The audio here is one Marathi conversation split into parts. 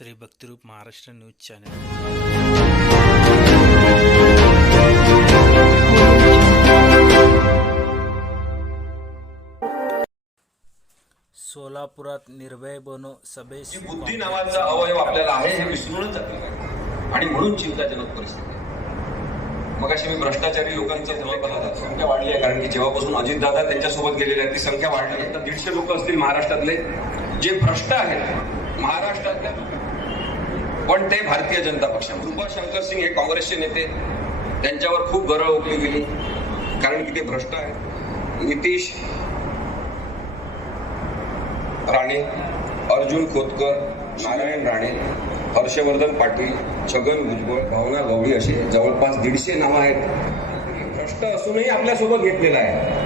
Shri Bhaktirup Maharashtra news channel. सोलापुरात निर्भय बनो सभेस जी बुद्धी नावाचा अवयव आपल्याला आहे हे विसरूनच जाते आणि म्हणून चिंताजनक परिस्थिती मग अशी मी भ्रष्टाचारी लोकांचा जवळपास संख्या वाढली आहे कारण की जेव्हापासून अजितदादा त्यांच्यासोबत गेलेले आहेत ती संख्या वाढली आहे आता दीडशे लोक असतील महाराष्ट्रातले जे भ्रष्ट आहेत महाराष्ट्रातल्या पण ते भारतीय जनता पक्ष कृपा शंकर सिंग हे काँग्रेसचे नेते. त्यांच्यावर खूप गरळ ओकली गेली. कारण की ते भ्रष्ट आहेत. नितीश राणे अर्जुन खोतकर नारायण राणे हर्षवर्धन पाटील छगन भुजबळ भावना गवळी असे जवळपास दीडशे नावं आहेत. भ्रष्ट असूनही आपल्यासोबत घेतलेला आहे.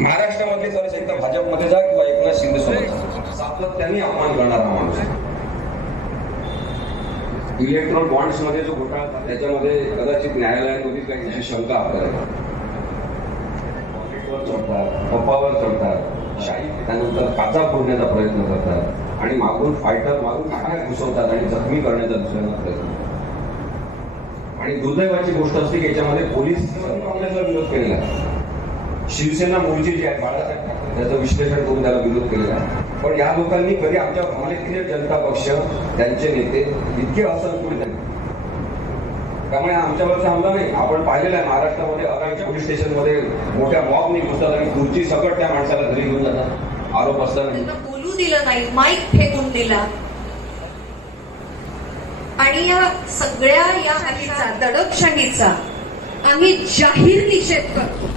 महाराष्ट्रामध्ये जर एकदा भाजपमध्ये जा किंवा एकनाथ शिंदे सोबत सातत्याने अपमान करणारा माणूस आहे. इलेक्ट्रॉन बॉन्ड्समध्ये जो घोटाळा त्याच्यामध्ये कदाचित न्यायालयामध्ये काही शंका आपल्याला चढतात पप्पावर चढतात शाही त्यानंतर काचा फोडण्याचा प्रयत्न करतात आणि मागून फायटर मागून नाकात घुसवतात आणि जखमी करण्याचा दुसऱ्यांना प्रयत्न आणि दुर्दैवाची गोष्ट असते की याच्यामध्ये पोलीस काँग्रेसला विरोध केलेला आहे. शिवसेना मूळचे जे आहेत बाळासाहेब ठाकरे, त्याचं विश्लेषण करून त्याला विरोध केलेला आहे. पण या लोकांनी कधी आमच्या भारतीय जनता पक्ष त्यांचे नेते इतके असंतुलित आहेत. त्यामुळे आमच्यावरचा हमला नाही आपण पाहिलेलं आहे महाराष्ट्रामध्ये अराच्या पोलीस स्टेशनमध्ये मोठ्या मॉब निघतात आणि खुर्ची सकट त्या माणसाला घरी घेऊन जातात. आरोप असताना. बोलू दिलं नाही माईक फेकून दिला. आणि या सगळ्या या दडपशाहीचा आम्ही जाहीर निषेध करतो.